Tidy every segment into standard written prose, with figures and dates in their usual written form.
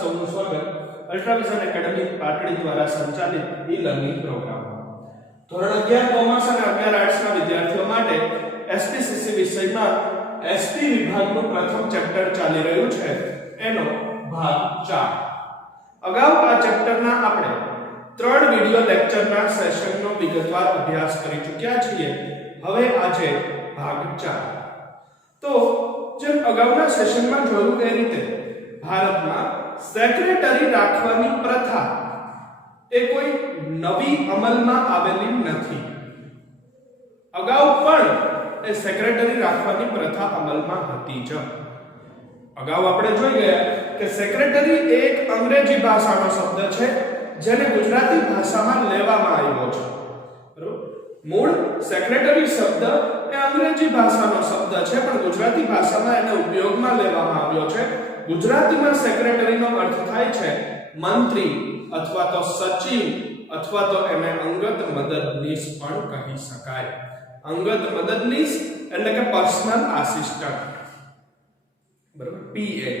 સૌનું સ્વાગત અલ્ટ્રાવિઝન એકેડમી પાટડી દ્વારા સંચાલિત ઈ-લર્નિંગ પ્રોગ્રામમાં. ધોરણ 11 કોમર્સ અને 11 આર્ટ્સના વિદ્યાર્થીઓ માટે એસપીસીસી વિષયમાં એસપી વિભાગનું પ્રથમ ચેપ્ટર ચાલી રહ્યું છે, એનો ભાગ 4. અગાઉ આ ચેપ્ટરના આપણે 3 વિડિયો લેક્ચરના સેશનનો વિગતવાર અભ્યાસ કરી ચૂક્યા છીએ. હવે આજે ભાગ 4. તો જેમ અગાઉના સેશનમાં જોયું એ રીતે ભારતમાં સેક્રેટરી રાખવાની પ્રથા એ કોઈ નવી અમલમાં આવેલી નથી. અગાઉ પણ એ સેક્રેટરી રાખવાની પ્રથા અમલમાં હતી જ. અગાઉ આપણે જોઈ ગયા કે સેક્રેટરી એક અંગ્રેજી ભાષાનો શબ્દ છે જેને ગુજરાતી ભાષામાં લેવામાં આવ્યો છે. બરોબર? મૂળ સેક્રેટરી શબ્દ એ અંગ્રેજી ભાષાનો શબ્દ છે પણ ગુજરાતી ભાષામાં એને ઉપયોગમાં લેવામાં આવ્યો છે. ગુજરાતીમાં સેક્રેટરીનો અર્થ થાય છે મંત્રી અથવા તો સચિવ અથવા તો એને અંગત મદદનીશ પણ કહી શકાય. અંગત મદદનીશ એટલે કે પર્સનલ આસિસ્ટન્ટ. બરાબર? પીએ.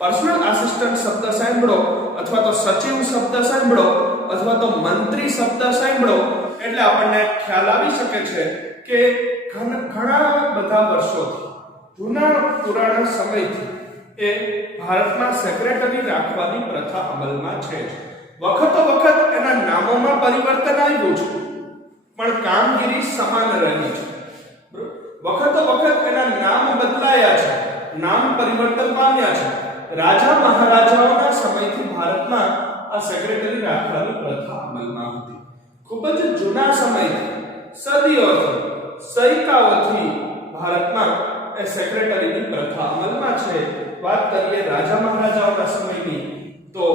પર્સનલ આસિસ્ટન્ટ શબ્દ સાંભળો અથવા તો સચિવ શબ્દ સાંભળો અથવા તો મંત્રી શબ્દ સાંભળો એટલે આપણને ખ્યાલ આવી શકે છે કે ઘણા બધા વર્ષોથી જૂના પુરાણા સમયથી એ ભારતમાં સેક્રેટરી રાખવાની પ્રથા અમલમાં છે. વખતો વખત એના નામોમાં પરિવર્તન આવ્યું છે પણ કામગીરી સમાન રહી છે. વખતો વખત એના નામ બદલાયા છે, નામ પરિવર્તન પામ્યા છે. રાજા મહારાજાઓના સમયથી ભારતમાં આ સેક્રેટરી રાખવાની પ્રથા અમલમાં હતી. ખૂબ જ જૂના સમયથી, સદીઓથી, સૈકાઓથી ભારતમાં એ સેક્રેટરીની પ્રથા અમલમાં છે. વાત કરીએ રાજા મહારાજાઓના સમયની તો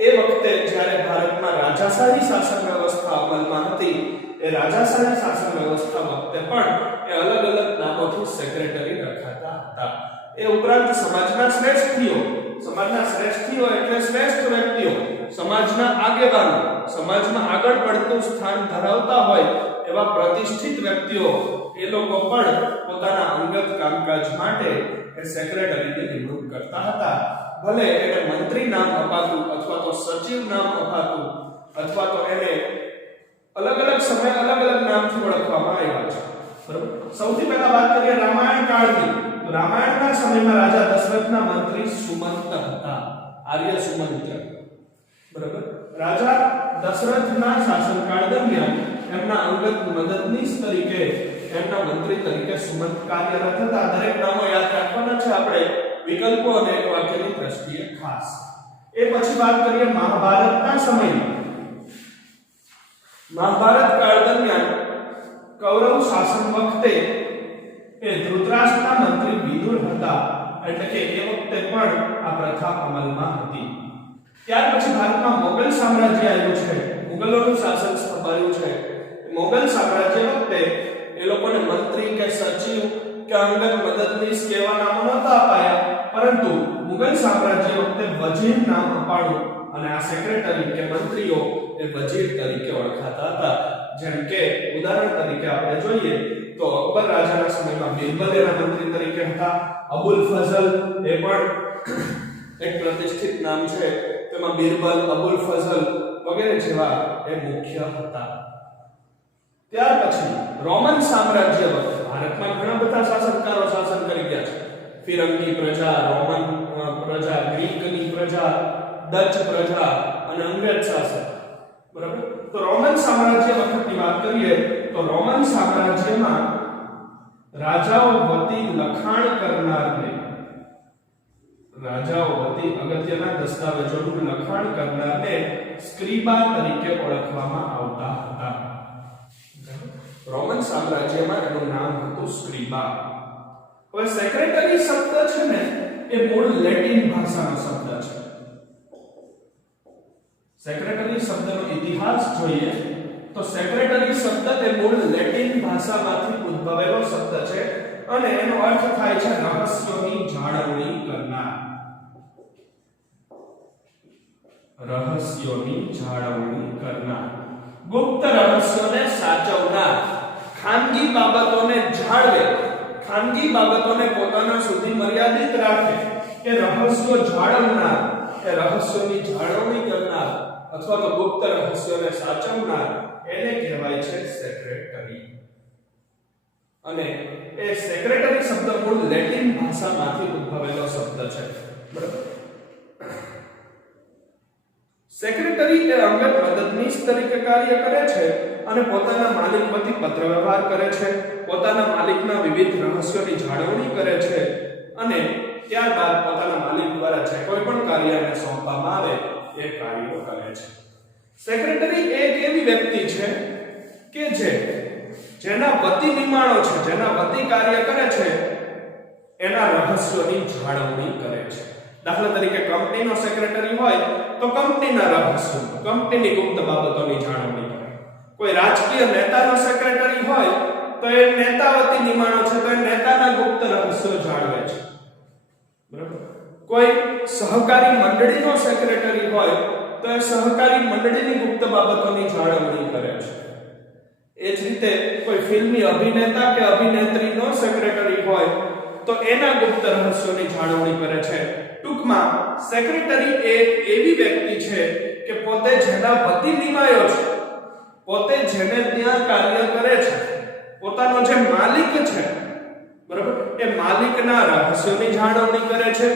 એ વખતે જ્યારે ભારતમાં રાજાશાહી શાસન વ્યવસ્થા અમલમાં હતી એ રાજાશાહી શાસન વ્યવસ્થા વખતે પણ એ અલગ અલગ નામોથી સેક્રેટરી રખાતા હતા. એ ઉપરાંત સમાજના શ્રેષ્ઠીઓ એટલે શ્રેષ્ઠ વ્યક્તિઓ, સમાજના આગેવાનો, સમાજમાં આગળ પડતું સ્થાન ધરાવતા હોય એવા પ્રતિષ્ઠિત વ્યક્તિઓ એ લોકો પણ પોતાના અંગત કામકાજ માટે એ સેક્રેટરીની નિમણૂક કરતા હતા. ભલે એને મંત્રી નામ અપાતું અથવા તો સચિવ નામ અપાતું અથવા તો એને અલગ અલગ સમય અલગ અલગ નામથી ઓળખવામાં આવ્યા છે. બરાબર? સૌથી પહેલા વાત કરીએ રામાયણ કાળની. તો રામાયણના સમયમાં રાજા દશરથના મંત્રી સુમંત હતા, આર્ય સુમંત. બરાબર? રાજા દશરથના શાસનકાળ દરમિયાન એમના અંગત મદદનીશ તરીકે, એમના મંત્રી તરીકે સુમંત કાર્યરત હતા. દરેક નામો યાદ રાખવાના છે આપણે વિકલ્પો અને વાક્યની દ્રષ્ટિએ ખાસ. એ પછી વાત કરીએ મહાભારતના સમયની. મહાભારત કાળ દરમિયાન કૌરવ શાસન વખતે એ ધૃતરાષ્ટ્રના મંત્રી વિદુર હતા, એટલે કે એ વખતે પણ આ પ્રથા અમલમાં હતી. ત્યાર પછી ભારતમાં મોગલ સામ્રાજ્ય આવ્યું છે, મુગલોનું શાસન સ્થપાયું છે. મોગલ સામ્રાજ્ય વખતે એ લોકોને મંત્રી કે સચિવ કે અંગત મદદનીશ કેવા નામો નહોતા અપાયા, પરંતુ મુગલ સામ્રાજ્ય વખતે વજીર નામ અપાયું અને આ સેક્રેટરી કે મંત્રીઓ એ વજીર તરીકે ઓળખાતા હતા. જેમ કે ઉદાહરણ તરીકે આપણે જોઈએ તો અકબર રાજાના સમયમાં બિરબલ એના મંત્રી તરીકે હતા. અબુલ ફઝલ એ પણ એક પ્રતિષ્ઠિત નામ છે, તેમાં બિરબલ, અબુલ ફઝલ વગેરે જેવા એ મુખ્ય હતા. ત્યાર પછી રોમન સામ્રાજ્ય વખતે ભારતમાં ઘણા બધા શાસનકારો શાસન કરી ગયા છે. ફિરંગી પ્રજા, રોમન પ્રજા, ગ્રીકની પ્રજા, ડચ પ્રજા અને અંગ્રેજ શાસન. બરાબર? તો રોમન સામ્રાજ્ય વખતની વાત કરીએ તો રોમન સામ્રાજ્યમાં રાજાઓ વતી લખાણ કરનારને, રાજાઓ વતી અગત્યના દસ્તાવેજોનું લખાણ કરનારને સ્ક્રિબા તરીકે ઓળખવામાં આવતા હતા. રોમન સામ્રાજ્યમાં એનું નામ હતું સ્ક્રિબા. હવે સેક્રેટરી શબ્દ છે ને એ મૂળ લેટિન ભાષાનો શબ્દ છે. સેક્રેટરી શબ્દનો ઇતિહાસ જોઈએ તો સેક્રેટરી શબ્દ એ મૂળ લેટિન ભાષામાંથી ઉદ્ભવેલો શબ્દ છે અને એનો અર્થ થાય છે રહસ્યોની જાળવણી કરનાર. રહસ્યોની જાળવણી કરનાર, ગુપ્ત રહસ્યોને સાચવનાર, ખાનગી બાબતોને જાળવે, ખાનગી બાબતોને પોતાના સુધી મર્યાદિત રાખે કે રહસ્યો જાળવનાર કે રહસ્યોની જાળવણી કરનાર અથવા તો ગુપ્ત રહસ્યોને સાચવનાર એને કહેવાય છે સેક્રેટરી. અને એ સેક્રેટરી શબ્દ મૂળ લેટિન ભાષામાંથી ઉદ્ભવેલો શબ્દ છે. બરાબર. સેક્રેટરી એ અંગત મદદનીશ તરીકે કાર્ય કરે છે અને પોતાના માલિક વતી પત્ર વ્યવહાર કરે છે, પોતાના માલિકના વિવિધ રહસ્યોની જાળવણી કરે છે અને ત્યારબાદ પોતાના માલિક દ્વારા જે કોઈ પણ કાર્યને સોંપવામાં આવે એ કાર્યો કરે છે. સેક્રેટરી એક એવી વ્યક્તિ છે કે જેના વતી નિમાણો છે, જેના વતી કાર્ય કરે છે, એના રહસ્યોની જાળવણી કરે છે. દાખલા તરીકે કંપનીનો સેક્રેટરી હોય તો કંપનીના રહસ્યો, કંપનીની ગુપ્ત બાબતોની જાળવણી કરે. કોઈ રાજકીય નેતાનો સેક્રેટરી હોય તો એ નેતા વતી નિમાણો છે, તો એ નેતાના ગુપ્ત રહસ્યો જાળવે છે. બરાબર. કોઈ સહકારી મંડળીનો સેક્રેટરી હોય તો એ સહકારી મંડળીની ગુપ્ત બાબતોની જાળવણી કરે છે. એ જ રીતે કોઈ ફિલ્મી અભિનેતા કે અભિનેત્રીનો સેક્રેટરી હોય તો એના ગુપ્ત રહસ્યોની જાળવણી કરે છે. ટૂંકમાં સેક્રેટરી એક એવી વ્યક્તિ છે કે પોતે જેના વતી નિમાયો છે, પોતે જેને ત્યાં કાર્ય કરે છે, પોતાનો જે માલિક છે, બરાબર, એ માલિકના રહસ્યોની જાળવણી કરે છે,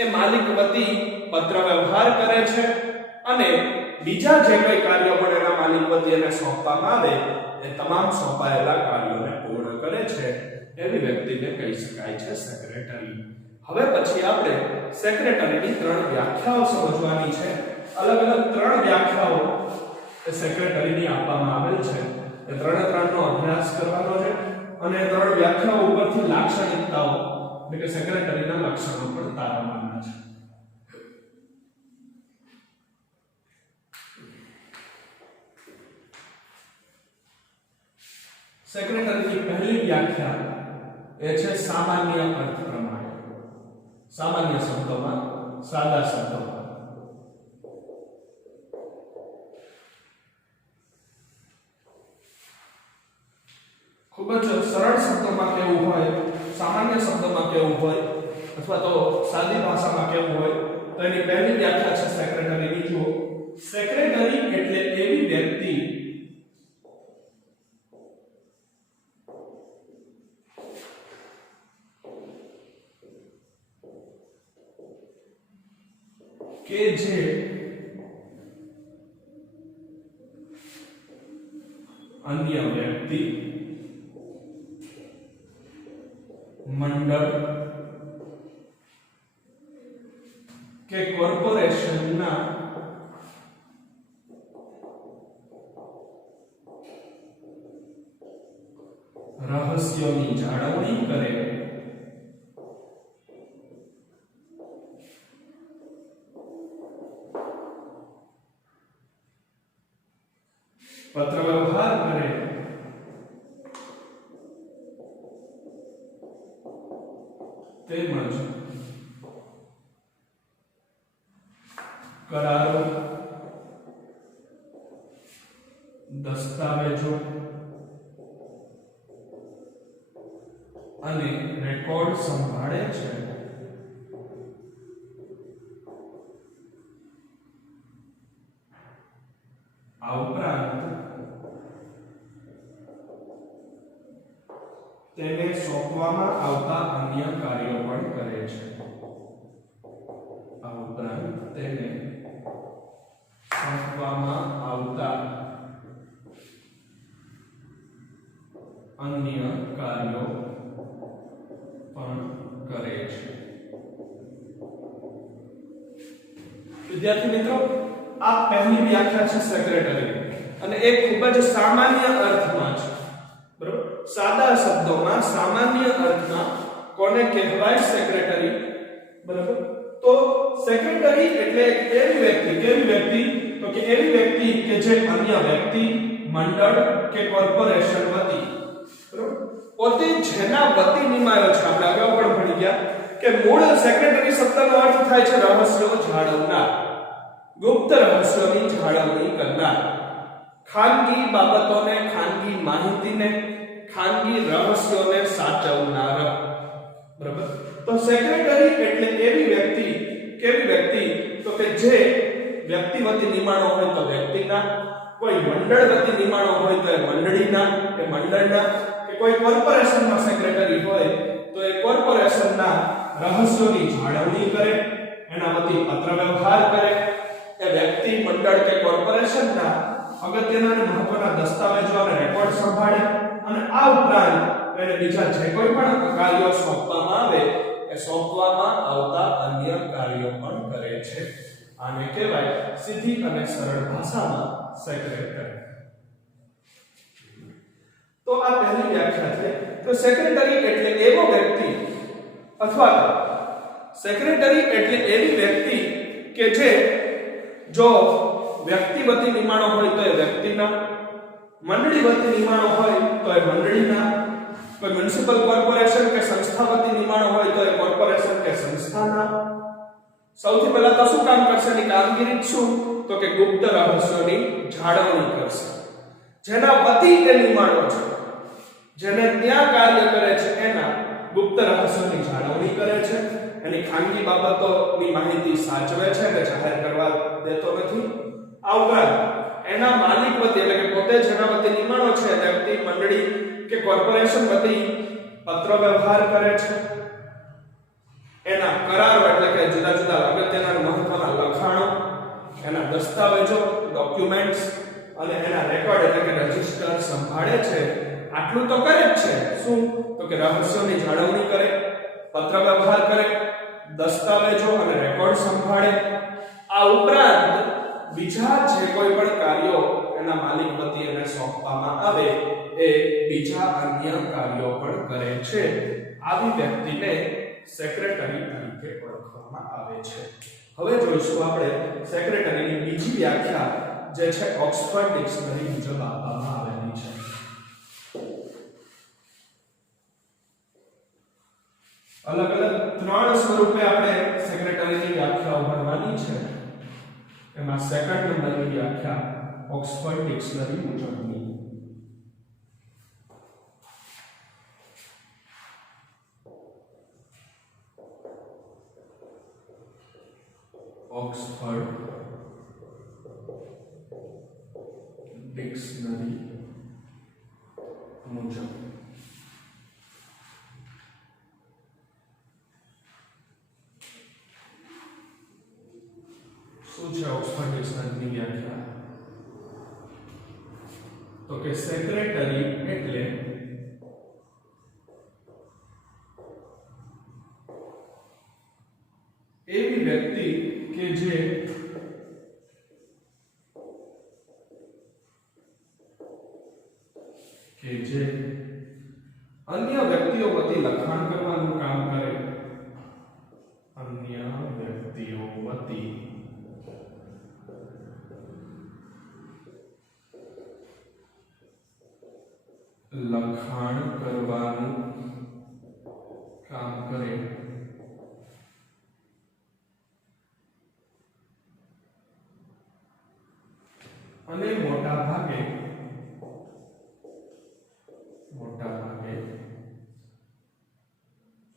એ માલિક વતી પત્ર વ્યવહાર કરે છે અને બીજા જે કોઈ કાર્યો પણ એના માલિક વતી એને સોંપવામાં આવે એ તમામ સોંપાયેલા કાર્યોને પૂર્ણ કરે છે. એવી વ્યક્તિને કહી શકાય છે સેક્રેટરી. હવે પછી આપણે સેક્રેટરીની ત્રણ વ્યાખ્યાઓ સમજવાની છે. અલગ અલગ ત્રણ વ્યાખ્યાઓ એ સેક્રેટરીની આપવામાં આવેલ છે. એ ત્રણે ત્રણનો અભ્યાસ કરવાનો છે અને ત્રણ વ્યાખ્યાઓ ઉપરથી લાક્ષણિકતાઓ એટલે કે સેક્રેટરીના લક્ષણો પણ તારવવાના છે. સેક્રેટરીની પહેલી વ્યાખ્યા એ છે સામાન્ય અર્થ પ્રમાણે. સામાન્ય શબ્દોમાં, સાદા શબ્દોમાં. ખૂબ જ સરળ શબ્દોમાં કેવું હોય, સામાન્ય શબ્દોમાં કેવું હોય અથવા તો સાદી ભાષામાં કેવું હોય તો એની પહેલી વ્યાખ્યા છે સેક્રેટરીની. જુઓ, સેક્રેટરી એટલે એવી વ્યક્તિ કે જે અન્ય વ્યક્તિ, મંડળ કે કોર્પોરેશનના રહસ્યોની જાળવણી કરે, પત્ર વ્યવહાર કરે, તેમજ કરારો, દસ્તાવેજો અને રેકોર્ડ સંભાળે છે. આ ઉપરાંત તેને સોંપવામાં આવતા અન્ય કાર્યો પણ કરે છે. આ ઉપરાંત તેને સોંપવામાં આવતા અન્ય કાર્યો પણ કરે છે. વિદ્યાર્થી મિત્રો, આ પહેલી વ્યાખ્યા છે સેક્રેટરી અને એ ખૂબ જ સામાન્ય અર્થમાં છે. બરાબર, સાદા શબ્દોમાં, સામાન્ય અર્થમાં કોને કહેવાય સેક્રેટરી. બરાબર, તો સેક્રેટરી એટલે એવી વ્યક્તિ, કેવી વ્યક્તિ તો કે એવી વ્યક્તિ કે જે અન્ય વ્યક્તિ, મંડળ કે કોર્પોરેશન વતી, બરાબર, પોતે જેના વતી નિમાયો છે. આપણે અગાઉ પણ ભણી ગયા કે મૂળ સેક્રેટરી શબ્દનો અર્થ થાય છે રહસ્યો જાળવનાર, ગુપ્ત રહસ્યોની જાળવણી કરનાર, ખાનગી બાબતોને, ખાનગી માહિતીને, ખાનગી રહસ્યોને સાચવનાર. બરાબર, તો સેક્રેટરી એટલે એવી વ્યક્તિ, કેવી વ્યક્તિ તો કે જે વ્યક્તિ વતી નિમાણો હોય તો વ્યક્તિના, કોઈ મંડળ વતી નિમાણો હોય તો એ મંડળીના કે મંડળના, કે કોઈ કોર્પોરેશનમાં સેક્રેટરી હોય તો એ કોર્પોરેશનના રહસ્યોની જાળવણી કરે, એના વતી પત્ર વ્યવહાર કરે, એ વ્યક્તિ મંડળ કે કોર્પોરેશનના અગત્યના અને મહત્વના દસ્તાવેજો અને રેકોર્ડ સંભાળે અને આ ઉપરાંત એને બીજા જે કોઈ પણ કાર્યો સોંપવામાં આવે એ સોંપવામાં આવતા અન્ય કાર્યો પણ કરે છે. આને કહેવાય સીધી અને સરળ ભાષામાં સેક્રેટરી. તો આ પહેલી વ્યાખ્યા છે. તો સેક્રેટરી એટલે એવો વ્યક્તિ અથવા સેક્રેટરી એટલે એવી વ્યક્તિ કે જે જો વ્યક્તિ વતી નિમાણો હોય તો એ વ્યક્તિના, મંડળી વતી નિમાણો હોય તો એ મંડળીના, કોઈ મ્યુનિસિપલ કોર્પોરેશન કે સંસ્થા વતી નિમાણો હોય તો એ કોર્પોરેશન કે સંસ્થાના. સૌથી પહેલા તો શું કામ કરશે? ની કામગીરી શું? તો કે ગુપ્ત રહસ્યોની જાળવણી કરશે. જેના વતી એ નિમાણો છે, જેને ત્યાં કાર્ય કરે છે એના ગુપ્ત રહસ્યોની જાળવણી કરે છે, એની ખાનગી બાબતોની માહિતી સાચવે છે અને જાહેર કરવા દેતો નથી. આ ઉપરાંત એના માલિક વતી એટલે કે પોતે જેના વતી નિમાણો છે વ્યક્તિ, મંડળી કે કોર્પોરેશન વતી પત્ર વ્યવહાર કરે છે, એના કરારો એટલે કે જુદા જુદા અગત્યના અને મહત્વના લખાણો, એના દસ્તાવેજો ડોક્યુમેન્ટ્સ અને એના રેકોર્ડ એટલે કે રજિસ્ટર સંભાળે છે. આટલું તો કરે જ છે. શું? તો કે રહસ્યોની જાળવણી કરે, પત્ર વ્યવહાર કરે, દસ્તાવેજો અને રેકોર્ડ સંભાળે. આ ઉપરાંત બીજા જે કોઈ પણ કાર્યો એના માલિક વતી એને સોંપવામાં આવે એ બીજા અન્ય કાર્યો પણ કરે છે. આવી વ્યક્તિને સેક્રેટરી તરીકે ઓળખવામાં આવે છે. હવે જોઈશું આપણે સેક્રેટરીની બીજી વ્યાખ્યા જે છે ઓક્સફર્ડ ડિક્શનરી મુજબ આપવામાં આવેલી છે. અલગ અલગ ત્રણ સ્વરૂપે આપણે સેક્રેટરીની વ્યાખ્યાઓ ભરવાની છે. એમાં સેકન્ડ નંબરની વ્યાખ્યા ઓક્સફર્ડ ડિક્શનરી મુજબની. ઓક્સફર્ડ ડિક્શનરી મુજબ શું છે ઓક્સફર્ડ ડિક્શનરીની વ્યાખ્યા? તો કે સેક્રેટરી એટલે એવી વ્યક્તિ કે જે અન્ય વ્યક્તિઓ વતી લખાણ કરવાનું કામ કરે, અન્ય વ્યક્તિઓ વતી લખાણ કરવાનું કામ કરે અને મોટા ભાગે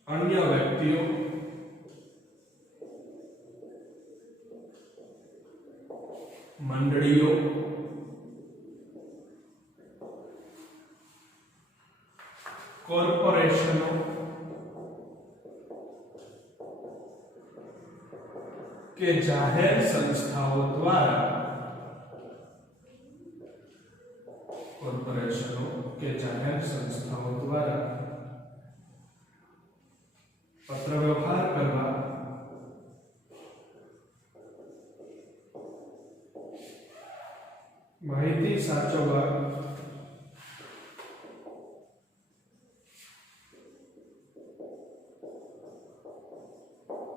અન્ય વ્યક્તિઓ મંડળીઓ કોર્પોરેશનો કે જાહેર સંસ્થાઓ દ્વારા પત્ર વ્યવહાર કરવા માહિતી સાચવવા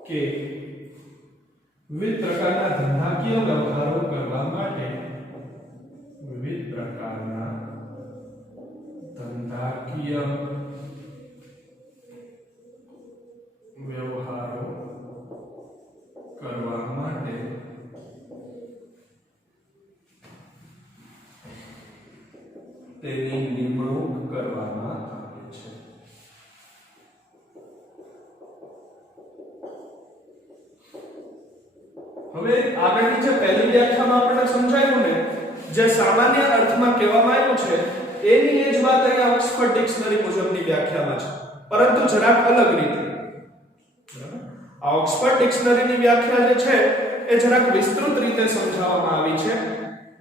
કે વિવિધ પ્રકારના ધંધાકીય વ્યવહારો કરવા માટે વિવિધ પ્રકારના ધંધાકીય વ્યવહારો કરવા માટે તેની નિમણૂક કરવામાં આવે છે. હવે આ જે સામાન્ય અર્થમાં કહેવામાં આવ્યું છે એની એ જ વાત અહીંયા ઓક્સફર્ડ ડિક્શનરી મુજબની વ્યાખ્યામાં છે, પરંતુ જરાક અલગ રીતે. બરાબર? આ ઓક્સફર્ડ ડિક્શનરીની વ્યાખ્યા જે છે એ જરાક વિસ્તૃત રીતે સમજાવવામાં આવી છે.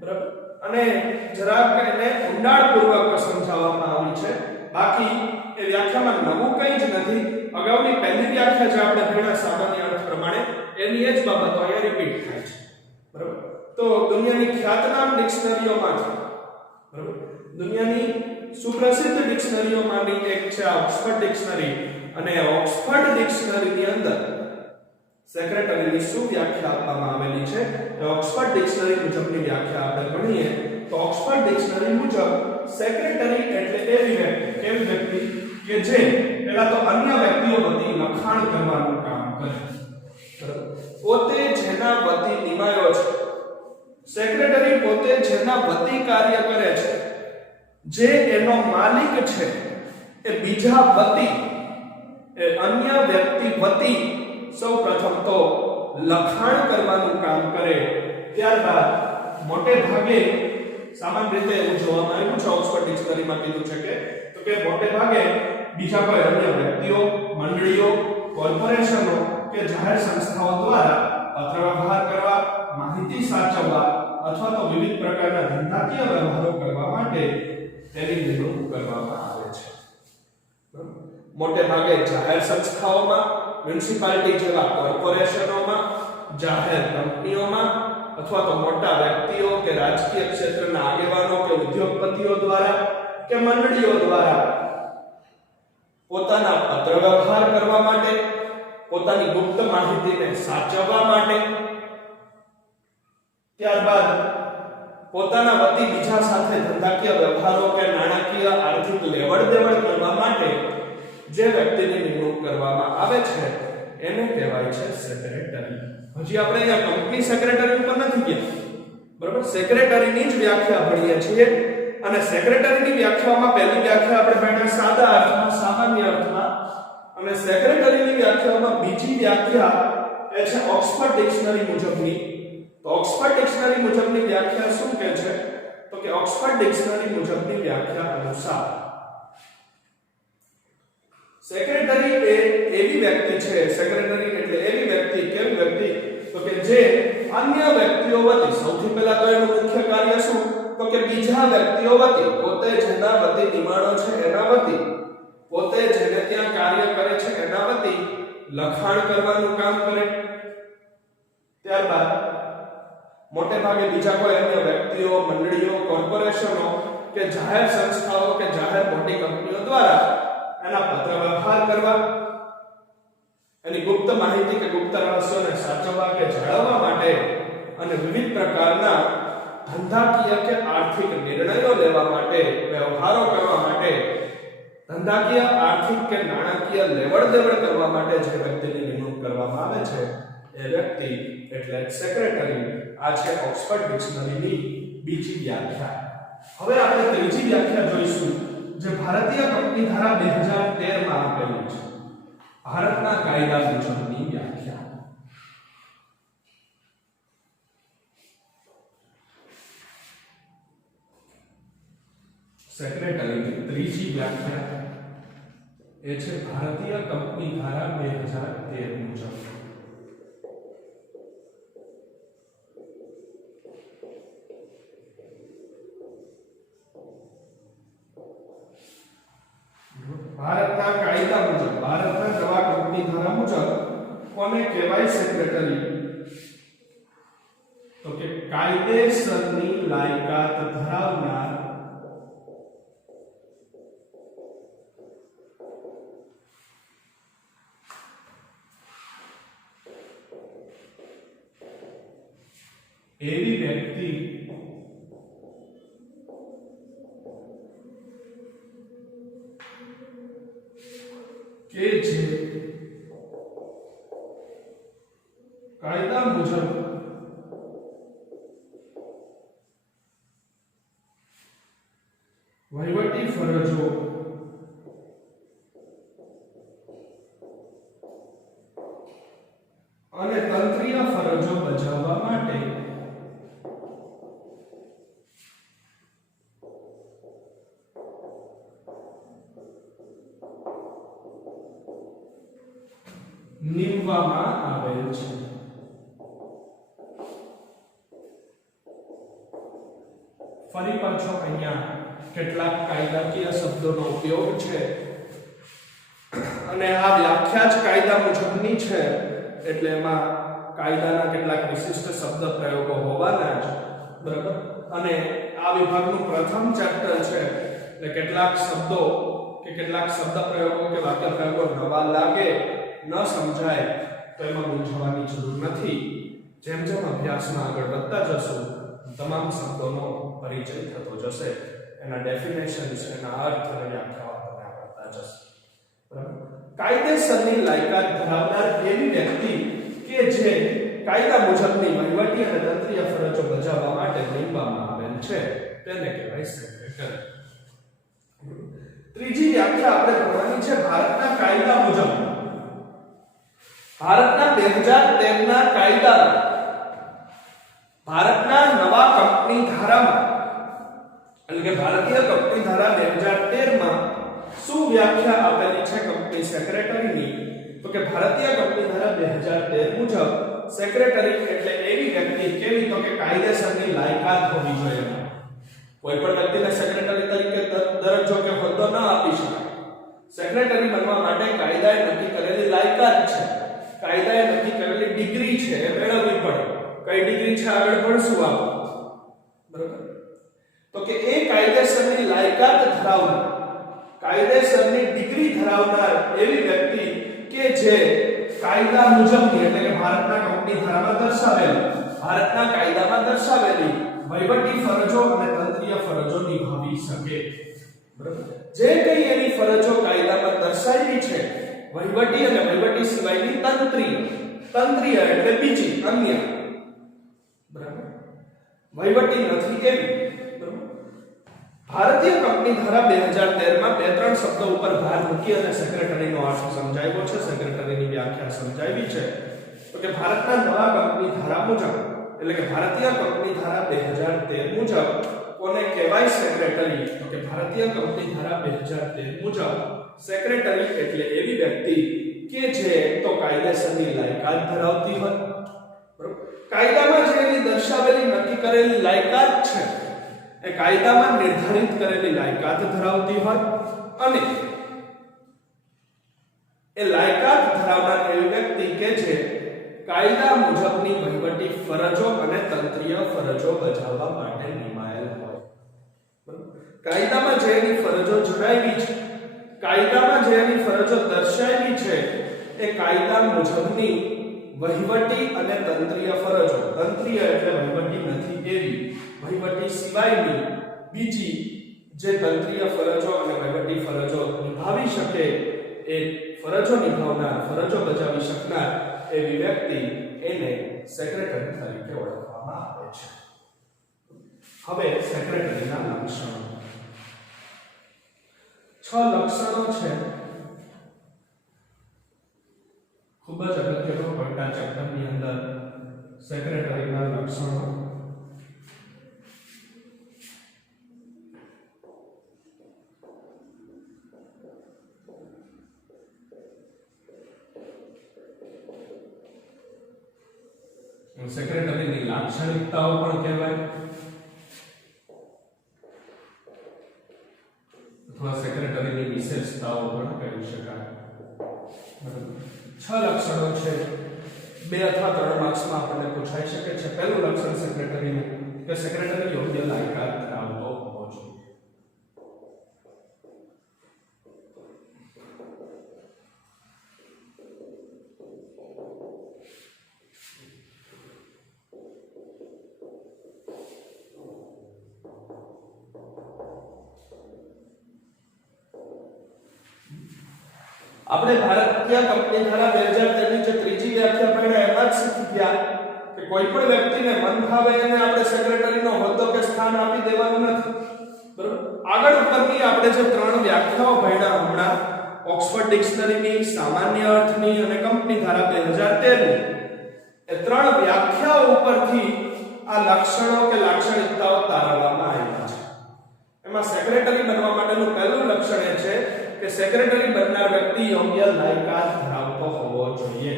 બરાબર? અને જરાક એને ઊંડાણપૂર્વક સમજાવવામાં આવી છે. બાકી એ વ્યાખ્યામાં નવું કંઈ જ નથી. અગાઉની પહેલી વ્યાખ્યા જે આપણે ભણ્યા સામાન્ય અર્થ પ્રમાણે એની એ જ બાબતો અહીંયા રિપીટ થાય છે. બરાબર? તો દુનિયાની ખ્યાતનામ ડિક્શનરીઓમાંથી, બરાબર, દુનિયાની સુપ્રસિદ્ધ ડિક્શનરીઓમાંની એક છે આ ઓક્સફર્ડ ડિક્શનરી, અને ઓક્સફર્ડ ડિક્શનરીની અંદર સેક્રેટરીની શું વ્યાખ્યા આપવામાં આવેલી છે એ ઓક્સફર્ડ ડિક્શનરી મુજબની વ્યાખ્યા આપણે ભણીએ તો ઓક્સફર્ડ ડિક્શનરી મુજબ સેક્રેટરી એટલે એવી વ્યક્તિ કે જે પહેલા તો અન્ય વ્યક્તિઓ વતી લખાણ કરવાનું કામ કરે. બરાબર? પોતે જેના વતી નિમાયો છે, સેક્રેટરી પોતે જેના વતી કાર્ય કરે છે, જે એનો માલિક છે, એ બીજા વતી, એ અન્ય વ્યક્તિ વતી સૌપ્રથમ તો લખાણ કરવાનું કામ કરે. ત્યારબાદ મોટે ભાગે સામાન્ય રીતે એવું જોવામાં આવ્યું છે, ઓક્સફર્ડ ડિક્શનરીમાં કીધું છે કે મોટે ભાગે બીજા કોઈ અન્ય વ્યક્તિઓ, મંડળીઓ, કોર્પોરેશનો કે જાહેર સંસ્થાઓ દ્વારા પત્રવ્યવહાર કરવા, માહિતી સાચવવા અથવા તો વિવિધ પ્રકારના ધંધાકીય વ્યવહારો કરવા માટે તેની નિમણૂક કરવામાં આવે છે. મોટે ભાગે જાહેર સંસ્થાઓમાં, મ્યુનિસિપાલિટી જેવા કોર્પોરેશનોમાં, જાહેર કંપનીઓમાં અથવા તો મોટા વ્યક્તિઓ કે રાજકીય ક્ષેત્રના આગેવાનો કે ઉદ્યોગપતિઓ દ્વારા કે મંડળીઓ દ્વારા પોતાના પત્રવ્યવહાર કરવા માટે, પોતાની ગુપ્ત માહિતીને સાચવવા માટે, ત્યારબાદ પોતાના વતી બીજા સાથે ધંધાકીય વ્યવહારો કે નાણાકીય આર્થિક લેવડ-દેવડ કરવા માટે જે વ્યક્તિની નિમણૂક કરવામાં આવે છે એને કહેવાય છે સેક્રેટરી. હજી આપણે અહીંયા કંપની સેક્રેટરી ઉપર નથી ગયા. બરાબર? સેક્રેટરીની જ વ્યાખ્યા ભણીએ છીએ, અને સેક્રેટરીની વ્યાખ્યામાં પહેલી વ્યાખ્યા આપણે ભણ્યા સાદા અર્થમાં, સામાન્ય અર્થમાં, અને સેક્રેટરીની વ્યાખ્યામાં બીજી વ્યાખ્યા એ છે ઓક્સફર્ડ ડિક્શનરી મુજબની. તો ઓક્સફર્ડ ડિક્શનરી મુજબની વ્યાખ્યા શું કહે છે? તો કે ઓક્સફર્ડ ડિક્શનરી મુજબની વ્યાખ્યા અનુસાર સેક્રેટરી એ એવી વ્યક્તિ છે, સેક્રેટરી એટલે એવી વ્યક્તિ, કેવી વ્યક્તિ? તો કે જે અન્ય વ્યક્તિઓ વતી, સૌથી પહેલા તો એનું મુખ્ય કાર્ય શું? તો કે બીજા વ્યક્તિઓ વતી, પોતે જેના વતી નિમાણો છે એના વતી, પોતે જેને ત્યાં કાર્ય કરે છે એના વતી લખાણ કરવાનું કામ કરે. ત્યારબાદ મોટે ભાગે બીજા કોઈ અન્ય વ્યક્તિઓ, મંડળીઓ, કોર્પોરેશનો કે જાહેર સંસ્થાઓ કે જાહેર મોટી કંપનીઓ દ્વારા એના પત્રવ્યવહાર કરવા, એની ગુપ્ત માહિતી કે ગુપ્ત રહસ્યોને સાચવવા કે જાળવવા માટે, અને વિવિધ પ્રકારના ધંધાકીય કે આર્થિક નિર્ણયો લેવા માટે, વ્યવહારો કરવા માટે, ધંધાકીય, આર્થિક કે નાણાકીય લેવડ-દેવડ કરવા માટે જે વ્યક્તિની નિમણૂક કરવામાં આવે છે એ વ્યક્તિ એટલે સેક્રેટરી. આ છે ઓક્સફર્ડ ડિક્શનરીની બીજી વ્યાખ્યા. હવે આપણે ત્રીજી વ્યાખ્યા જોઈશું, જે ભારતીય કંપની ધારા 2013 માં આપેલી છે. ભારતના કાયદા મુજબની વ્યાખ્યા. સેક્રેટરીની ત્રીજી વ્યાખ્યા એ છે ભારતીય કંપની ધારા 2013 મુજબ. ભારતના કાયદા મુજબ, ભારતના નવા કંપની ધારા મુજબ કોને કહેવાય સેક્રેટરી? તો કે કાયદેસરની લાયકાત ધરાવનાર એવી વ્યક્તિ કે જે કાયદા મુજબ વહીવટી ફરજો અને તંત્રીય ફરજો બજાવવા માટે નીમવામાં આવેલ છે। ફરી પાછો અહીંયા કેટલાક કાયદાકીય શબ્દોનો ઉપયોગ છે અને આ વ્યાખ્યા જ કાયદા મુજબની છે, એટલે એમાં કાયદાના કેટલાક વિશિષ્ટ શબ્દ પ્રયોગો હોવાના જ, બરાબર। અને આ વિભાગનું પ્રથમ ચેપ્ટર છે, એટલે કેટલાક શબ્દો કે કેટલાક શબ્દ પ્રયોગો કે વાક્ય પ્રયોગો નવા લાગે, ન સમજાય તો એમાં મૂંઝવવાની જરૂર નથી। જેમ જેમ અભ્યાસમાં આગળ વધતા જશું તમામ શબ્દોનો પરિચય થતો જશે, એના ડેફિનેશન્સ, એના અર્થ અને વ્યાખ્યાઓ આપણને આવડતા જશે, બરાબર। કાયદેસરની લાયકાત ધરાવનાર એવી વ્યક્તિ કે જે કાયદા મુજબની વહીવટી અને તંત્રીય ફરજો બજાવવા માટે નીમવામાં આવેલ છે તેને કહેવાય સેક્રેટરી। ત્રીજી વ્યાખ્યા આપણે ભણવાની છે ભારતના કાયદા મુજબ। ભારતના 2013 ના કાયદામાં, ભારતના નવા કંપની ધારામાં, એટલે કે ભારતીય કંપની ધારા 2013 માં શું વ્યાખ્યા આપેલી છે કંપની સેક્રેટરીની? તો કે ભારતીય કંપની ધારા 2013 મુજબ સેક્રેટરી એટલે એવી વ્યક્તિ, કેવી? તો કે કાયદેસરની લાયકાત હોવી જોઈએ। કોઈ પણ વ્યક્તિને સેક્રેટરી તરીકે દરજ્જો કે હોદ્દો ન આપી શકાય। સેક્રેટરી બનવા માટે કાયદાએ નક્કી કરેલી લાયકાત છે, કાયદાએ નક્કી કરેલી ડિગ્રી છે, એ મેળવવી પડે। કઈ ડિગ્રી છે આગળ ભણશું આપણે, બરાબર? તો કે એ કાયદેસરની લાયકાત ધરાવનાર, કાયદેસરની ડિગ્રી ધરાવનાર એવી વ્યક્તિ કે જે કાયદા મુજબની, એટલે કે ભારતના કંપની ધારામાં દર્શાવેલી, ભારતના કાયદામાં દર્શાવેલી વહીવટી ફરજો અને તંત્રીય ફરજો નિભાવી શકે, બરાબર? જે કઈ એની ફરજો કાયદામાં દર્શાવેલી છે, વહીવટી અને વહીવટી સિવાયની તંત્રીય એટલે બીજી અન્ય, બરાબર? વહીવટી નથી એવી, બરાબર? ભારતીય કંપની ધારા 2013 માં બે ત્રણ શબ્દો ઉપર ભાર મૂકી અને સેક્રેટરીનો અર્થ સમજાવ્યો છે, સેક્રેટરીની વ્યાખ્યા સમજાવી છે। તો કે ભારતના નવા કંપની ધારા મુજબ, એટલે કે ભારતીય કંપની ધારા 2013 મુજબ કોને કહેવાય સેક્રેટરી? તો કે ભારતીય કંપની ધારા 2013 મુજબ સેક્રેટરી એટલે એવી વ્યક્તિ કે જે તો કાયદેસરની લાયકાત ધરાવતી હોય, બરાબર? કાયદામાં જે એની દર્શાવેલી નક્કી કરેલી લાયકાત છે, એ કાયદામાં નિર્ધારિત કરેલી લાયકાત ધરાવતી હોય અને એ લાયકાત ધરાવનાર એવી વ્યક્તિ કે જે કાયદા મુજબની વહીવટી ફરજો અને તંત્રીય ફરજો બજાવવા માટે નિમાયેલ હોય, બરાબર? કાયદામાં જે એની ફરજો જણાવેલી છે, કાયદામાં જે એની ફરજો દર્શાવેલી છે, એ કાયદા મુજબની વહીવટી અને તંત્રીય ફરજો, તંત્રીય એટલે વહીવટી નથી એવી, વહીવટી સિવાયની બીજી જે તંત્રીય ફરજો અને વહીવટી ફરજો નિભાવી શકે, એ ફરજો નિભાવનાર, ફરજો બજાવી શકનાર એવી વ્યક્તિ, એને સેક્રેટરી તરીકે ઓળખવામાં આવે છે। હવે સેક્રેટરીના લક્ષણો, 6 લક્ષણો છે, ખૂબ જ અગત્યનો પડતા ચેપ્ટરની અંદર સેક્રેટરીના લક્ષણો। સેક્રેટરીની લાક્ષણિકતાઓ પણ કહેવાય અથવા સેક્રેટરીની વિશેષતાઓ પણ કહી શકાય, બરાબર? 6 લક્ષણો છે, 2 અથવા 3 માર્ક્સમાં આપણને પૂછાઈ શકે છે। પહેલું લક્ષણ સેક્રેટરીનું કે સેક્રેટરી યોગ્ય લાયકાત ધરાવતો હોવો જોઈએ। આપણે ભારતીય કંપની ધારા 2013 ની જે ત્રીજી વ્યાખ્યા ભણ્યા એમાં જ શીખી ગયા કે કોઈ પણ વ્યક્તિને મન ફાવે એને આપણે સેક્રેટરીનો હોદ્દો કે સ્થાન આપી દેવાનું નથી, બરાબર? આગળ ઉપરની આપણે જે 3 વ્યાખ્યાઓ ભણ્યા હમણાં, ઓક્સફર્ડ ડિક્શનરીની, સામાન્ય અર્થની અને કંપની ધારા 2013 ની, એ 3 વ્યાખ્યાઓ ઉપરથી આ લક્ષણો કે લાક્ષણિકતાઓ તારવવામાં આવ્યા છે। એમાં સેક્રેટરી બનવા માટેનું પહેલું લક્ષણ એ છે કે સેક્રેટરી બનનાર વ્યક્તિ યોગ્ય લાયકાત ધરાવતો હોવો જોઈએ,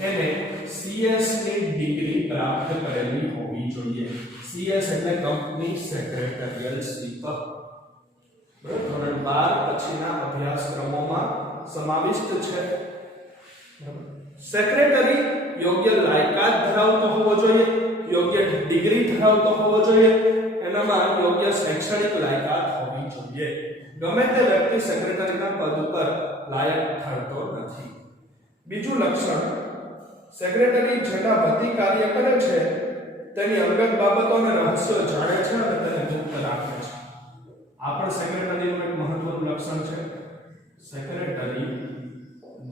એને CS ની ડિગ્રી પ્રાપ્ત કરેલી હોવી જોઈએ. CS એટલે કંપની સેક્રેટરીયલ સ્વીપ. ધોરણ 12 પછીના અભ્યાસક્રમોમાં સમાવિષ્ટ છે. સેક્રેટરી યોગ્ય લાયકાત ધરાવતો હોવો જોઈએ, યોગ્ય ડિગ્રી ધરાવતો હોવો જોઈએ, એનામાં યોગ્ય શૈક્ષણિક લાયકાત હોવી જોઈએ. ગમે તે વ્યક્તિ સેક્રેટરીના પદ પર લાયક ઠરતો નથી. બીજું લક્ષણ, સેક્રેટરી જેના વતી કાર્ય કરે છે તેની અંગત બાબતો અને રહસ્યો જાણે છે અને તેને ગુપ્ત રાખે છે. આ પણ સેક્રેટરીનું એક મહત્વનું લક્ષણ છે. સેક્રેટરી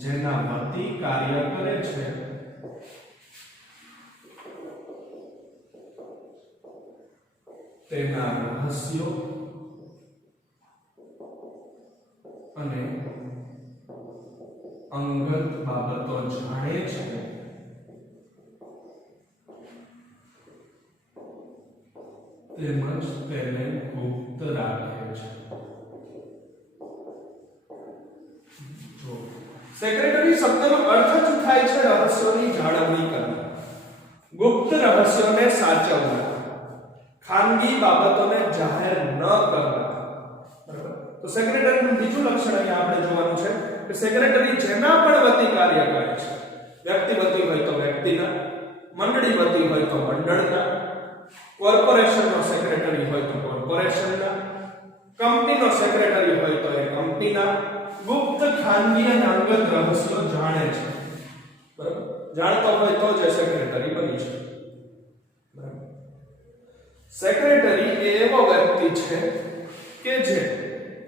જેના વતી કાર્ય કરે છે તેના રહસ્યો અને અંગત બાબતો જાણે છે તેમજ તેને ગુપ્ત રાખે છે. જો સેક્રેટરી શબ્દનો અર્થ જ થાય છે રહસ્યોની જાળવણી કરવી, ગુપ્ત રહસ્યોને સાચવવા, ખાનગી બાબતોને જાહેર ન કરવા. બરાબર? તો સેક્રેટરીનું બીજું લક્ષણ અહીંયા આપણે જોવાનું છે કે સેક્રેટરી જેના પણ વતી કાર્ય કરે છે, વ્યક્તિ વતી હોય તો વ્યક્તિના, મંડળી વતી હોય તો મંડળના, કોર્પોરેશનનો સેક્રેટરી હોય તો કોર્પોરેશનના, કંપનીનો સેક્રેટરી હોય તો એ કંપનીના, ગુપ્ત ખાનગી અને અંગત રહસ્યો જાણે છે. બરાબર? જાણતો હોય તો જ સેક્રેટરી બની છે. બરાબર? સેક્રેટરી એ એવો વ્યક્તિ છે કે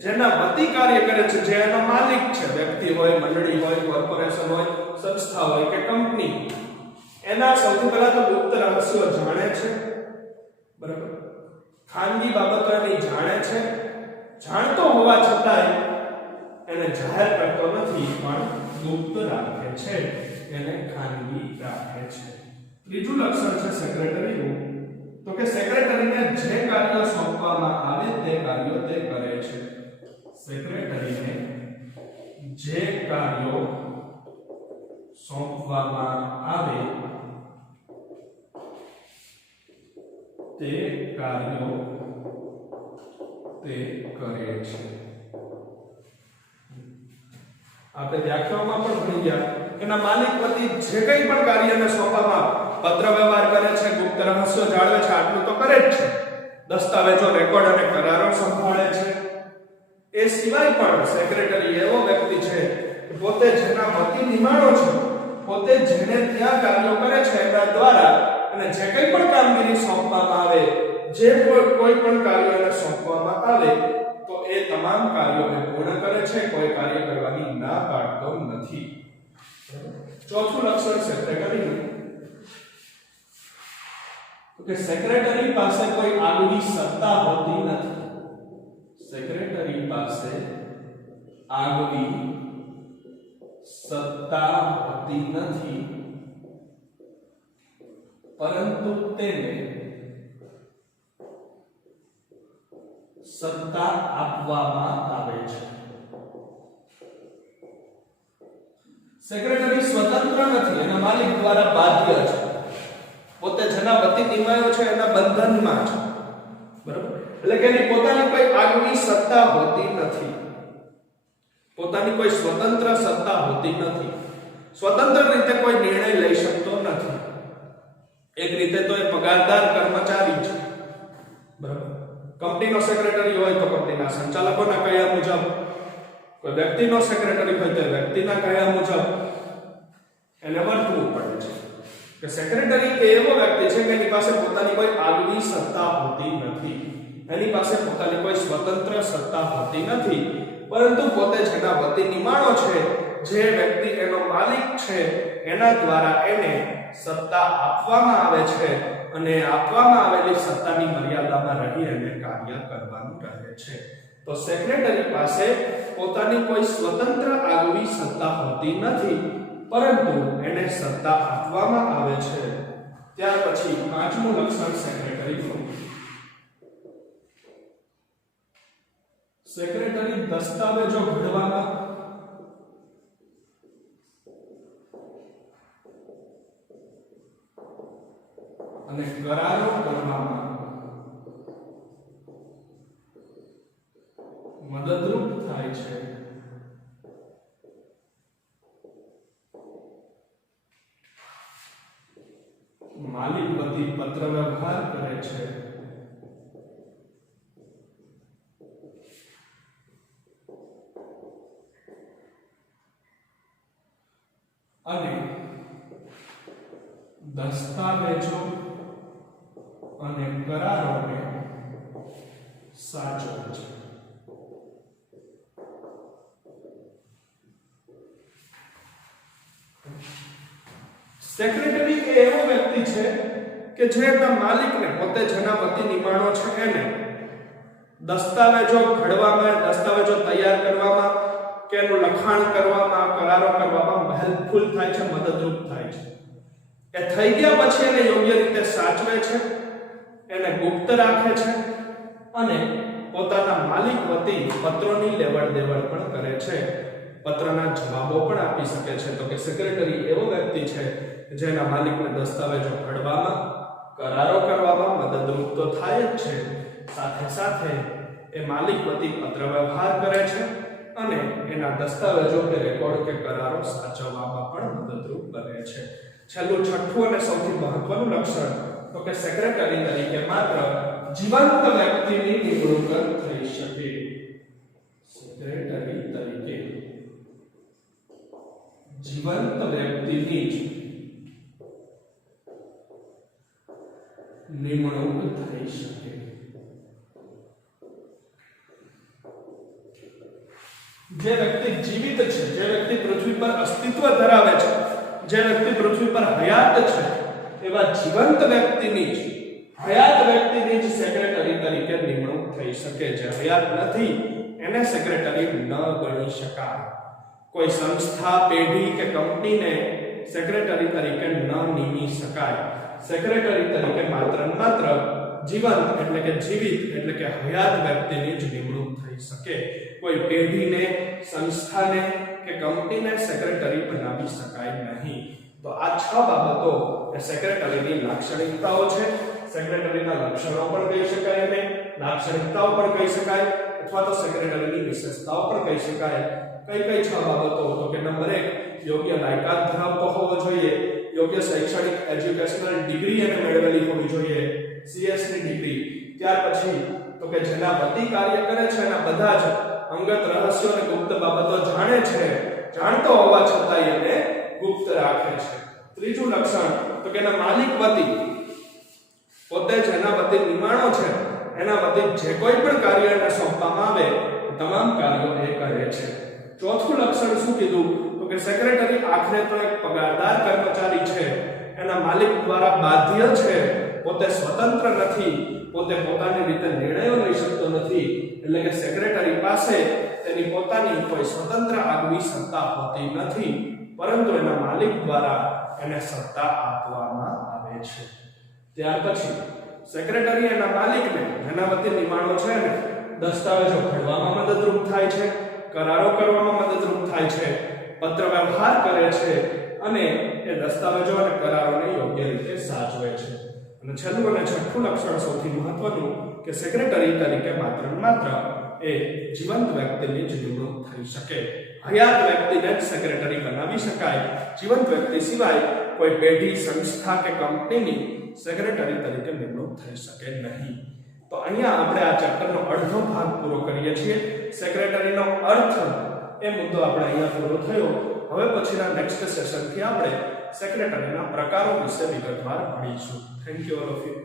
જેના વતી કાર્ય કરે છે, જે એનો માલિક છે, વ્યક્તિ હોય, મંડળી હોય, કોર્પોરેશન હોય, સંસ્થા હોય કે કંપની, એના સૌથી પહેલા તો ગુપ્ત રહસ્યો જાણે છે. બરાબર? ખાનગી બાબતો એની જાણે છે, જાણતો હોવા છતાંય એને જાહેર કરતો નથી, પણ ગુપ્ત રાખે છે, એને ખાનગી રાખે છે. ત્રીજું લક્ષણ છે સેક્રેટરીનું, તો કે સેક્રેટરીને જે કાર્ય સોંપવામાં આવે તે કાર્યો તે કરે છે. સેક્રેટરીને જે કાર્યો સોંપવામાં આવે તે કાર્યો તે કરે છે. આપણે વ્યાખ્યામાં પણ ભણી ગયા એના માલિક વતી જે કંઈ પણ કાર્યને સોંપવામાં, પત્ર વ્યવહાર કરે છે, ગુપ્ત રહસ્યો જાળવે છે, આટલું તો કરે જ છે. દસ્તાવેજો, રેકોર્ડ અને કરારો સંભાળે છે. એ સિવાય પણ સેક્રેટરી એવો વ્યક્તિ છે કે પોતે જેના વતી નિમાણો છે, પોતે જેને ત્યાં કાર્યો કરે છે એના દ્વારા અને જે કંઈ પણ કામગીરી સોંપવામાં આવે, જે કોઈ પણ કાર્ય એને સોંપવામાં આવે તો એ તમામ કાર્યો એ પૂર્ણ કરે છે, કોઈ કાર્ય કરવાની ના પાડતો નથી. ચોથું લક્ષણ સેક્રેટરીનું, કે સેક્રેટરી પાસે કોઈ આગવી સત્તા હોતી નથી. સેક્રેટરી પાસે આગવી સત્તા હોતી નથી, પરંતુ તેને સત્તા આપવામાં આવે છે. સેક્રેટરી સ્વતંત્ર નથી, એના માલિક દ્વારા બાધ્ય છે. પોતે જેના વતી નિમાયો છે એના બંધનમાં છે. બરાબર? એટલે કે એની પોતાની કોઈ આગવી સત્તા હોતી નથી, પોતાની કોઈ સ્વતંત્ર સત્તા હોતી નથી, સ્વતંત્ર રીતે કોઈ નિર્ણય લઈ શકતો નથી. એક રીતે તો એ પગારદાર કર્મચારી છે. બરાબર? કંપનીનો સેક્રેટરી હોય તો કંપનીના સંચાલકોના કહ્યા મુજબ, કોઈ વ્યક્તિનો સેક્રેટરી હોય તો વ્યક્તિના કહ્યા મુજબ એને વર્તવું પડે છે. કે સેક્રેટરી એ એવો વ્યક્તિ છે કે એની પાસે પોતાની કોઈ આગવી સત્તા હોતી નથી, એની પાસે પોતાની કોઈ સ્વતંત્ર સત્તા હોતી નથી, પરંતુ પોતે જેના વતી નિમાણો છે, જે વ્યક્તિ એનો માલિક છે, એના દ્વારા એને સત્તા આપવામાં આવે છે અને આપવામાં આવેલી સત્તાની મર્યાદામાં રહી અને કાર્ય કરવાનું રહે છે. તો સેક્રેટરી પાસે પોતાની કોઈ સ્વતંત્ર આગવી સત્તા હોતી નથી, પરંતુ એને સત્તા આપવામાં આવે છે. ત્યાર પછી પાંચમું લક્ષણ સેક્રેટરીનું, સેક્રેટરી દસ્તાવેજો ઘડવામાં અને કરારો કરવામાં મદદરૂપ થાય છે. માલિક વતી પત્ર વ્યવહાર કરે છે. અને દસ્તાવેજો અને કરારોને સાચવે છે. સેક્રેટરી એ એવો વ્યક્તિ છે કે જે એના માલિકને પોતે જેના વતી નિમાણો છે એને દસ્તાવેજો ઘડવામાં, દસ્તાવેજો તૈયાર કરવામાં કે એનું લખાણ કરવામાં, કરારો કરવામાં હેલ્પફુલ થાય છે, મદદરૂપ થાય છે. એ થઈ ગયા પછી એને યોગ્ય રીતે સાચવે છે, એને ગુપ્ત રાખે છે અને પોતાના માલિક વતી પત્રોની લેવડ દેવડ પણ કરે છે, પત્રના જવાબો પણ આપી શકે છે. તો કે સેક્રેટરી એવો વ્યક્તિ છે જેના માલિકને દસ્તાવેજો ઘડવામાં, કરારો કરવામાં મદદરૂપ તો થાય જ છે, સાથે સાથે એ માલિક વતી પત્ર વ્યવહાર કરે છે અને એના દસ્તાવેજો કે રેકોર્ડ કે કરારો સાચવવામાં પણ મદદરૂપ બને છે. છેલ્લું છઠ્ઠું અને સૌથી મહત્વનું લક્ષણ તો કે સેક્રેટરી તરીકે માત્ર જીવંત વ્યક્તિની નિમણૂક થઈ શકે. સેક્રેટરી તરીકે જીવંત વ્યક્તિની જ નિમણૂક થઈ શકે. જે વ્યક્તિ જીવિત છે, જે વ્યક્તિ પૃથ્વી પર અસ્તિત્વ ધરાવે છે, જે વ્યક્તિ પૃથ્વી પર હયાત છે, એવા જીવંત વ્યક્તિની જ, હયાત વ્યક્તિની જ સેક્રેટરી તરીકે નિમણૂક થઈ શકે. જે હયાત નથી એને સેક્રેટરી ન ગણી શકાય. કોઈ સંસ્થા, પેઢી કે કંપનીને સેક્રેટરી તરીકે ન નિમી શકાય. સેક્રેટરી તરીકે માત્ર ને માત્ર જીવંત એટલે કે જીવિત એટલે કે હયાત વ્યક્તિની જ નિમણૂક થઈ શકે. કોઈ પેઢીને, સંસ્થાને કે કંપનીને સેક્રેટરી બનાવી શકાય નહીં. તો આ 6 બાબતો એ સેક્રેટરીની લાક્ષણિકતાઓ છે. સેક્રેટરીના લક્ષણો પણ કહી શકાય અને લાક્ષણિકતાઓ પણ કહી શકાય, અથવા તો સેક્રેટરીની વિશેષતાઓ પણ કહી શકાય. કઈ 6 બાબતો? તો કે નંબર 1, યોગ્ય લાયકાત ધરાવતો હોવો જોઈએ, યોગ્ય શૈક્ષણિક એજ્યુકેશનલ ડિગ્રી એને મેળવેલી હોવી જોઈએ, CS ની ડિગ્રી. ત્યાર પછી તો કે જેના વતી કાર્ય કરે છે એના બધા જ અંગત રહસ્યો અને ગુપ્ત બાબતો જાણે છે, જાણતો હોવા છતાં એને ગુપ્ત રાખે છે. ત્રીજું લક્ષણ તો કે એના માલિક વતી, પોતે જેના વતી નિમાણો છે એના વતી જે કોઈ પણ કાર્ય એને સોંપવામાં આવે તમામ કાર્યો એ કરે છે. ચોથું લક્ષણ શું કીધું? તો કે સેક્રેટરી આખરે તો એક પગારદાર કર્મચારી છે, એના માલિક દ્વારા બાધ્ય છે, પોતે સ્વતંત્ર નથી, પોતે પોતાની રીતે નિર્ણયો લઈ શકતો નથી. એટલે કે સેક્રેટરી પાસે તેની પોતાની કોઈ સ્વતંત્ર આગવી સત્તા હોતી નથી, પરંતુ એના માલિક દ્વારા એને સત્તા આપવામાં આવે છે. ત્યાર પછી સેક્રેટરી એના માલિકને, એના વતી નિમાણો છે ને, દસ્તાવેજો ઘડવામાં મદદરૂપ થાય છે, કરારો કરવામાં મદદરૂપ થાય છે, પત્ર વ્યવહાર કરે છે અને એ દસ્તાવેજો અને કરારોને યોગ્ય રીતે સાચવે છે. અને છેલ્લું અને છઠ્ઠું લક્ષણ સૌથી મહત્વનું કે સેક્રેટરી તરીકે માત્ર એ જીવંત વ્યક્તિની જ નિમણૂક થઈ શકે. હયાત વ્યક્તિને જ સેક્રેટરી બનાવી શકાય. જીવંત વ્યક્તિ સિવાય કોઈ પેઢી, સંસ્થા કે કંપનીની સેક્રેટરી તરીકે નિમણૂક થઈ શકે નહીં. તો અહીંયા આપણે આ ચેપ્ટરનો અડધો ભાગ પૂરો કરીએ છીએ. સેક્રેટરીનો અર્થ એ મુદ્દો આપણે અહીંયા પૂરો થયો. હવે પછીના નેક્સ્ટ સેશનથી આપણે સેક્રેટરીના પ્રકારો વિશે વિગતવાર ભણીશું. Thank you all of you.